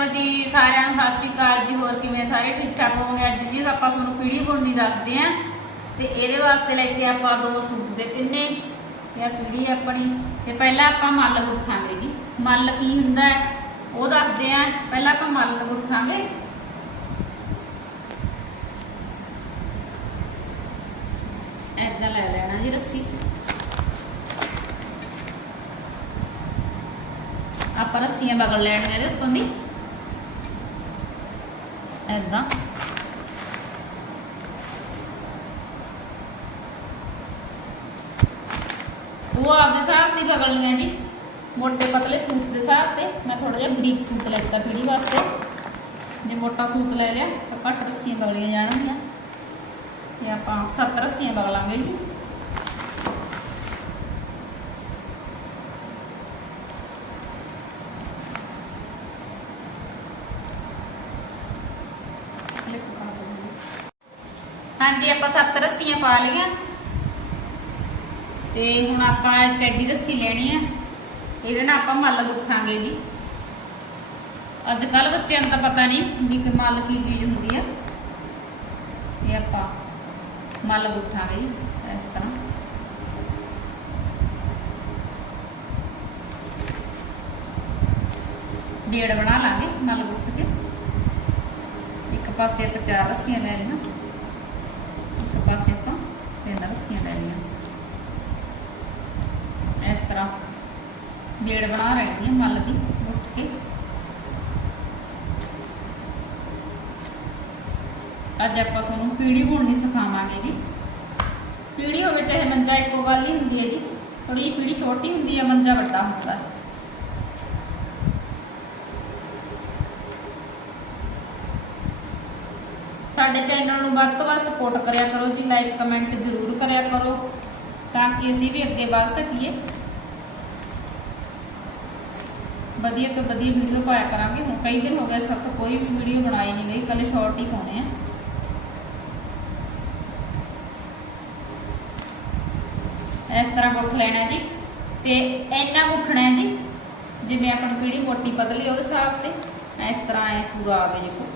Hello ਜੀ, ਸਾਰਿਆਂ ਨੂੰ ਸਤਿ ਸ਼੍ਰੀ ਅਕਾਲ ਜੀ। ਹੋਰ ਕਿਵੇਂ ਸਾਰੇ? ਠੀਕ ਠਾਕ ਹੋਵੋਗੇ? ਅੱਜ ਜੀ ਆਪਾਂ ਤੁਹਾਨੂੰ ਪੀੜੀ ਬੁਣਨੀ ਦੱਸਦੇ ਆਂ। ਤੇ ਇਹਦੇ ਵਾਸਤੇ ਲੈ ਕੇ ਆਪਾਂ ਦੋ ਸੂਟ ਦੇ ਪਿੰਨੇ ਇਹ ਪੀੜੀ ਆਪਣੀ। ਤੇ ਪਹਿਲਾਂ ਆਪਾਂ ਮੱਲ ਗੁੱਥਾਂਗੇ ਜੀ। ਮੱਲ ਕੀ ਹੁੰਦਾ ਹੈ, ਉਹ ਦੱਸਦੇ ਆਂ। ਪਹਿਲਾਂ ਆਪਾਂ ਮੱਲ ਗੁੱਥਾਂਗੇ ਐਦਾਂ ਲੈ ਲੈਣਾ ਜੀ ਰੱਸੀ। ਆਪਾਂ ਰੱਸੀਆਂ ਬਗਲ ਲੈਣੀਆਂ ਇਹਦੇ ਉੱਤੋਂ ਦੀ। ਐਦਾਂ ਉਹ ਆਪਦੇ ਹਿਸਾਬ ਦੀ ਬਗਲਣੀਆਂ ਜੀ। ਮੋਟੇ ਪਤਲੇ ਸੂਟ ਦੇ ਹਿਸਾਬ ਤੇ। ਮੈਂ ਥੋੜਾ ਜਿਹਾ ਬਰੀਕ ਸੂਟ ਲੈਤਾ ਪੀੜੀ ਵਾਸਤੇ। ਜੇ ਮੋਟਾ ਸੂਟ ਲੈ ਲਿਆ ਤਾਂ ਘੱਟ ਰੱਸੀਆਂ ਬਗਲੀਆਂ ਜਾਣਗੀਆਂ। ਤੇ ਆਪਾਂ 70 ਰੱਸੀਆਂ ਬਗਲਾਂਗੇ ਜੀ। ਹਾਂਜੀ, ਆਪਾਂ ਸੱਤ ਰੱਸੀਆਂ ਪਾ ਲਈਆਂ। ਤੇ ਹੁਣ ਆਪਾਂ ਇੱਕ ਰੱਸੀ ਲੈਣੀ ਆ। ਇਹਦੇ ਨਾਲ ਆਪਾਂ ਮੱਲ ਗੁੱਠਾਂਗੇ ਜੀ। ਅੱਜ ਕੱਲ ਬੱਚਿਆਂ ਨੂੰ ਤਾਂ ਪਤਾ ਨਹੀਂ ਵੀ ਕਿ ਮੱਲ ਕੀ ਚੀਜ਼ ਹੁੰਦੀ ਆ। ਇਹ ਆਪਾਂ ਮੱਲ ਗੁੱਠਾਂਗੇ ਜੀ, ਇਸ ਤਰ੍ਹਾਂ। ਡੇੜ ਬਣਾ ਲਾਂਗੇ ਮੱਲ ਗੁੱਠ ਕੇ। ਇੱਕ ਪਾਸੇ ਆਪਾਂ ਚਾਰ ਰੱਸੀਆਂ ਲੈ ਲੈਣਾ ਇੱਕ ਤਿੰਨ ਰੱਸੀਆਂ ਲੈ ਇਸ ਤਰ੍ਹਾਂ ਡੇੜ ਬਣਾ ਰਹੀ ਹਾਂ ਮੱਲ ਦੀ ਗੁੱਠ ਕੇ। ਅੱਜ ਆਪਾਂ ਤੁਹਾਨੂੰ ਪੀੜੀ ਬੁਣਨੀ ਸਿਖਾਵਾਂਗੇ ਜੀ। ਪੀੜੀ ਹੋਵੇ ਚਾਹੇ ਮੰਜਾ ਇੱਕੋ ਗੱਲ ਹੀ ਹੁੰਦੀ ਹੈ ਜੀ। ਥੋੜੀ ਪੀੜੀ ਛੋਟੀ ਹੁੰਦੀ ਹੈ, ਮੰਜਾ ਵੱਡਾ ਹੁੰਦਾ ਹੈ। ਸਾਡੇ ਚੈਨਲ ਨੂੰ ਵੱਧ ਤੋਂ ਵੱਧ ਸਪੋਰਟ ਕਰਿਆ ਕਰੋ ਜੀ ਲਾਈਕ ਕਮੈਂਟ ਜ਼ਰੂਰ ਕਰਿਆ ਕਰੋ, ਤਾਂ ਕਿ ਅਸੀਂ ਵੀ ਅੱਗੇ ਵਧ ਸਕੀਏ। ਵਧੀਆ ਤੋਂ ਵਧੀਆ ਵੀਡੀਓ ਪਾਇਆ ਕਰਾਂਗੇ। ਹੁਣ ਕਈ ਦਿਨ ਹੋ ਗਏ, ਸਭ ਤੋਂ ਕੋਈ ਵੀ ਵੀਡੀਓ ਬਣਾਈ ਨਹੀਂ ਗਈ ਕੱਲੇ ਸ਼ਾਰਟ ਹੀ ਪਾਉਣੇ ਆ। ਇਸ ਤਰ੍ਹਾਂ ਗੁੱਠ ਲੈਣਾ ਜੀ, ਤੇ ਇੰਨਾ ਗੁੱਠਣਾ ਜੀ, ਜਿਵੇਂ ਆਪਣੀ ਪੀੜੀ ਮੋਟੀ ਪਤਲੀ ਉਹਦੇ ਹਿਸਾਬ ਤੇ, ਇਸ ਤਰ੍ਹਾਂ ਐ ਪੂਰਾ ਆਵੇ ਦੇਖੋ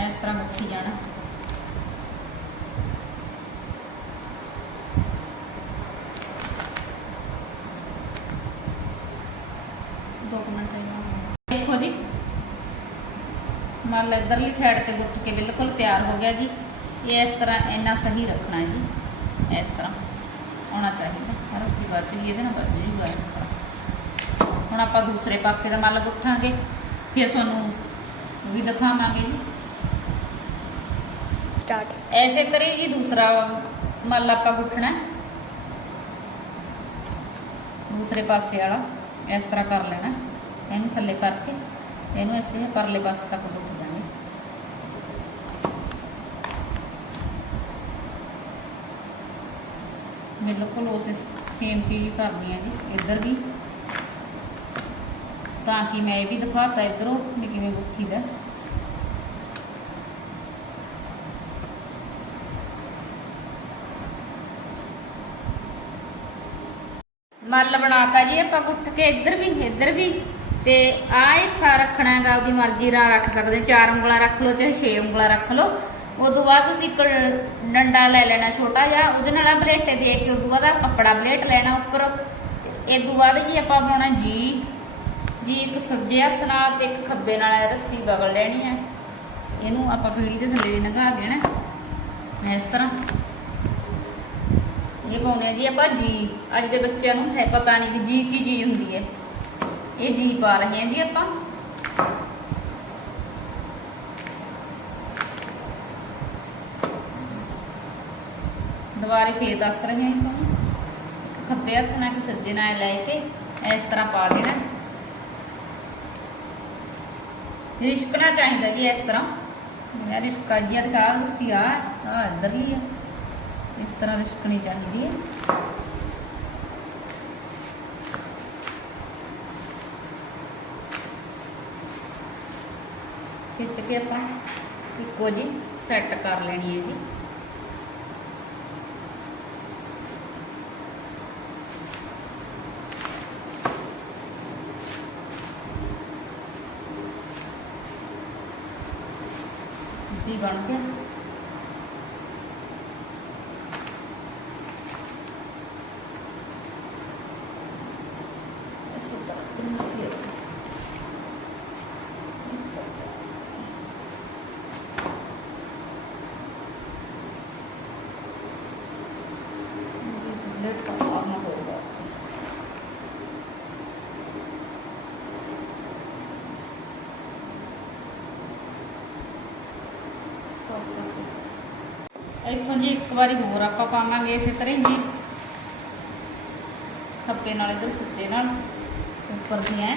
ਇਸ ਤਰ੍ਹਾਂ ਗੁੱਠੀ ਜਾਣਾ। ਦੋ ਮਿੰਟ ਹੀ ਦੇਖੋ ਜੀ। ਮੱਲ ਇਧਰਲੀ ਸਾਈਡ ਤੇ ਗੁੱਠ ਕੇ ਬਿਲਕੁਲ ਤਿਆਰ ਹੋ ਗਿਆ ਜੀ। ਇਹ ਇਸ ਤਰ੍ਹਾਂ ਇੰਨਾ ਸਹੀ ਰੱਖਣਾ ਜੀ। ਇਸ ਤਰ੍ਹਾਂ ਆਉਣਾ ਚਾਹੀਦਾ। ਰੱਸੀ ਵੱਜ ਗਈ ਇਹਦੇ ਨਾਲ ਵੱਜ ਜੂਗਾ ਇਸ ਤਰ੍ਹਾਂ। ਹੁਣ ਆਪਾਂ ਦੂਸਰੇ ਪਾਸੇ ਦਾ ਮੱਲ ਉੱਠਾਂਗੇ ਫਿਰ ਤੁਹਾਨੂੰ ਵੀ ਦਿਖਾਵਾਂਗੇ ਜੀ। ਸਟਾਰਟ ਐਸੇ ਤਰ੍ਹਾਂ ਹੀ ਦੂਸਰਾ ਮੱਲ ਆਪਾਂ ਗੁੱਠਣਾ ਹੈ। ਦੂਸਰੇ ਪਾਸੇ ਵਾਲਾ ਇਸ ਤਰ੍ਹਾਂ ਕਰ ਲੈਣਾ ਇਹਨੂੰ ਥੱਲੇ ਕਰਕੇ ਇਹਨੂੰ ਇਸੇ ਪਰਲੇ ਪਾਸੇ ਤੱਕ ਗੁੱਠ ਦਾਂਗੇ ਬਿਲਕੁਲ ਉਸੇ ਸੇਮ ਚੀਜ਼ ਕਰਨੀ ਹੈ ਜੀ, ਇੱਧਰ ਵੀ। ਤਾਂ ਕਿ ਮੈਂ ਇਹ ਵੀ ਦਿਖਾਤਾ ਇੱਧਰੋਂ ਵੀ ਕਿਵੇਂ ਗੁੱਠੀ ਦਾ ਮੱਲ ਬਣਾਤਾ ਜੀ, ਆਪਾਂ ਗੁੱਠ ਕੇ ਇੱਧਰ ਵੀ ਇੱਧਰ ਵੀ। ਤੇ ਆ ਹਿੱਸਾ ਰੱਖਣਾ ਹੈਗਾ, ਉਹਦੀ ਮਰਜ਼ੀ ਨਾਲ ਰੱਖ ਸਕਦੇ ਚਾਰ ਉਂਗਲਾਂ ਰੱਖ ਲਓ, ਚਾਹੇ ਛੇ ਉਂਗਲਾਂ ਰੱਖ ਲਓ। ਉਦੋਂ ਬਾਅਦ ਤੁਸੀਂ ਇੱਕ ਡੰਡਾ ਲੈ ਲੈਣਾ ਛੋਟਾ ਜਿਹਾ, ਉਹਦੇ ਨਾਲ ਆਹ ਬਲੇਟੇ ਦੇ ਕੇ ਉਦੋਂ ਬਾਅਦ ਆਹ ਕੱਪੜਾ ਬਲੇਟ ਲੈਣਾ ਉੱਪਰ। ਤੇ ਇਦੋਂ ਬਾਅਦ ਜੀ ਆਪਾਂ ਪਾਉਣਾ ਜੀ। ਜੀ ਇੱਕ ਸੱਜੇ ਹੱਥ ਨਾਲ ਤੇ ਇੱਕ ਖੱਬੇ ਨਾਲ ਰੱਸੀ ਬਗਲ ਲੈਣੀ ਹੈ। ਇਹਨੂੰ ਆਪਾਂ ਪੀੜੀ ਦੇ ਥੱਲੇ ਦੀ ਲੰਘਾ ਦੇਣਾ। ਇਸ ਤਰ੍ਹਾਂ ਇਹ ਪਾਉਣੇ ਆ ਜੀ। ਆਪਾਂ ਜੀ, ਅੱਜ ਦੇ ਬੱਚਿਆਂ ਨੂੰ ਹੈ ਪਤਾ ਨਹੀਂ ਵੀ ਜੀ ਕੀ ਚੀਜ਼ ਹੁੰਦੀ ਹੈ। ਇਹ ਜੀ ਪਾ ਰਹੇ ਹਾਂ ਜੀ ਆਪਾਂ। ਦੁਬਾਰੇ ਫੇਰ ਦੱਸ ਰਹੇ ਹਾਂ ਇਸ ਨੂੰ ਖੱਬੇ ਹੱਥ ਨਾਲ ਕਿ ਸੱਜੇ ਨਾਲ ਲੈ ਕੇ ਇਸ ਤਰ੍ਹਾਂ ਪਾ ਦੇਣਾ। ਰਿਸ਼ਕਣਾ ਚਾਹੀਦਾ ਜੀ ਇਸ ਤਰ੍ਹਾਂ। ਮੈਂ ਰਿਸ਼ਕਾ ਜੀ ਦਿਖਾ, ਦੱਸੀ ਆ ਆ ਇਧਰਲੀ ਆ। ਇਸ ਤਰ੍ਹਾਂ ਰਿਸ਼ਕਣੀ ਚਾਹੀਦੀ ਹੈ। ਖਿੱਚ ਕੇ ਆਪਾਂ ਇੱਕੋ ਜੀ ਸੈੱਟ ਕਰ ਲੈਣੀ ਹੈ ਜੀ। ਜੀ ਬਣ ਗਿਆ। ਇੱਥੋਂ ਜੀ ਇੱਕ ਵਾਰੀ ਹੋਰ ਆਪਾਂ ਪਾਵਾਂਗੇ ਇਸੇ ਤਰ੍ਹਾਂ ਹੀ ਜੀ। ਖੱਪੇ ਨਾਲ ਇਧਰ ਸੁੱਚੇ ਨਾਲ। ਉੱਪਰ ਦੀਆਂ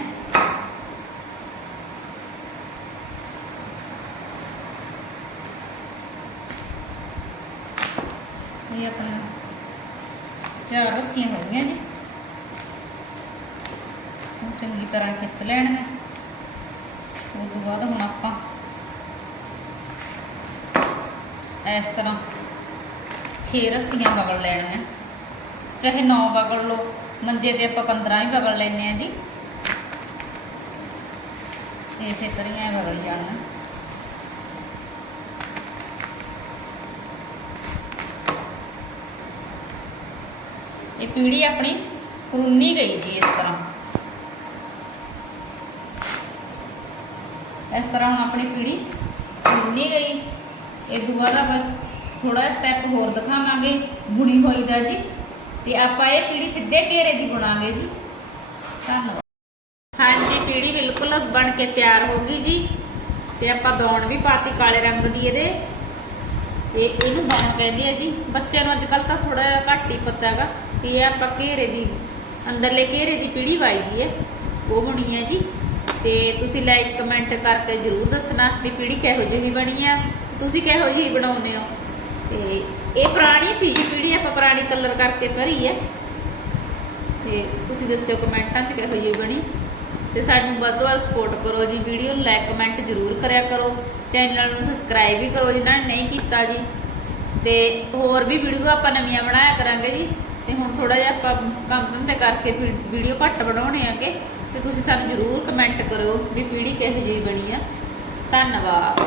ਇਹ ਆਪਣਾ ਚਾਰ ਰੱਸੀਆਂ ਹੋ ਗਈਆਂ ਜੀ। ਹੁਣ ਚੰਗੀ ਤਰ੍ਹਾਂ ਖਿੱਚ ਲੈਣਗੇ ਉਸ ਤੋਂ ਬਾਅਦ ਹੁਣ ਆਪਾਂ ਇਸ ਤਰ੍ਹਾਂ 6 ਰੱਸੀਆਂ ਬਗਲ ਲੈਣੀਆਂ। ਚਾਹੇ 9 ਬਗਲ ਲਓ। ਮੰਜੇ ਤੇ ਆਪਾਂ 15 ਹੀ ਬਗਲ ਲੈਣੇ ਆ ਜੀ। ਇਸੇ ਤਰ੍ਹਾਂ ਹੀ ਐਂ ਬਗਲ ਜਾਣਾ। ਇਹ ਪੀੜੀ ਆਪਣੀ ਪੁਰੁੰਨੀ ਗਈ ਜੀ ਇਸ ਤਰ੍ਹਾਂ। ਇਸ ਤਰ੍ਹਾਂ ਹੁਣ ਆਪਣੀ ਪੀੜੀ ਪੁਰੁੰਨੀ ਗਈ। ਇਹ ਦੁਬਾਰਾ ਆਪਾਂ ਥੋੜਾ ਸਟੈਪ ਹੋਰ ਦਿਖਾਵਾਂਗੇ। ਬੁਣੀ ਹੋਈ ਦਾ ਜੀ। ਤੇ ਆਪਾਂ ਇਹ ਪੀੜੀ ਸਿੱਧੇ ਘੇਰੇ ਦੀ ਬਣਾਵਾਂਗੇ ਜੀ। ਧੰਨਵਾਦ। ਹਾਂਜੀ, ਪੀੜੀ ਬਿਲਕੁਲ ਬਣ ਕੇ ਤਿਆਰ ਹੋ ਗਈ ਜੀ। ਤੇ ਆਪਾਂ ਦੌਣ ਵੀ ਪਾਤੀ ਕਾਲੇ ਰੰਗ ਦੀ ਇਹਦੇ। ਤੇ ਇਹਨੂੰ ਦੌਣ ਕਹਿੰਦੇ ਆ ਜੀ। ਬੱਚਿਆਂ ਨੂੰ ਅੱਜ ਕੱਲ ਤਾਂ ਥੋੜਾ ਘੱਟ ਹੀ ਪਤਾ ਹੈਗਾ ਕਿ ਇਹ ਆਪਾਂ ਘੇਰੇ ਦੀ, ਅੰਦਰਲੇ ਘੇਰੇ ਦੀ ਪੀੜੀ ਵਾਈਦੀ ਹੈ। ਉਹ ਬਣੀ ਹੈ ਜੀ। ਤੇ ਤੁਸੀਂ ਲਾਈਕ, ਕਮੈਂਟ ਕਰਕੇ ਜਰੂਰ ਦੱਸਣਾ ਵੀ ਪੀੜੀ ਕਿਹੋ ਜਿਹੀ ਬਣੀ ਆ। ਤੁਸੀਂ ਕਿਹੋ ਜਿਹੀ ਬਣਾਉਂਦੇ ਹੋ? ਤੇ ਇਹ ਪੁਰਾਣੀ ਸੀ ਜੀ ਪੀੜੀ, ਆਪਾਂ ਪੁਰਾਣੀ ਕਲਰ ਕਰਕੇ ਭਰੀ ਹੈ। ਤੇ ਤੁਸੀਂ ਦੱਸਿਓ ਕਮੈਂਟਾਂ 'ਚ ਕਿਹੋ ਜਿਹੀ ਬਣੀ। ਤੇ ਸਾਨੂੰ ਵੱਧ ਤੋਂ ਵੱਧ ਸਪੋਰਟ ਕਰੋ ਜੀ, ਵੀਡੀਓ ਨੂੰ ਲਾਈਕ ਕਮੈਂਟ ਜ਼ਰੂਰ ਕਰਿਆ ਕਰੋ। ਚੈਨਲ ਨੂੰ ਸਬਸਕ੍ਰਾਈਬ ਵੀ ਕਰੋ ਜਿਨ੍ਹਾਂ ਨੇ ਨਹੀਂ ਕੀਤਾ ਜੀ। ਤੇ ਹੋਰ ਵੀ ਵੀਡੀਓ ਆਪਾਂ ਨਵੀਆਂ ਬਣਾਇਆ ਕਰਾਂਗੇ ਜੀ। ਤੇ ਹੁਣ ਥੋੜਾ ਜਿਹਾ ਆਪਾਂ ਕੰਮ ਧੰਦੇ ਕਰਕੇ ਵੀਡੀਓ ਘੱਟ ਬਣਾਉਣੇ ਆਗੇ। ਤੇ ਤੁਸੀਂ ਸਾਨੂੰ ਜ਼ਰੂਰ ਕਮੈਂਟ ਕਰੋ ਵੀ ਪੀੜੀ ਕਿਹੋ ਜਿਹੀ ਬਣੀ ਆ। ਧੰਨਵਾਦ।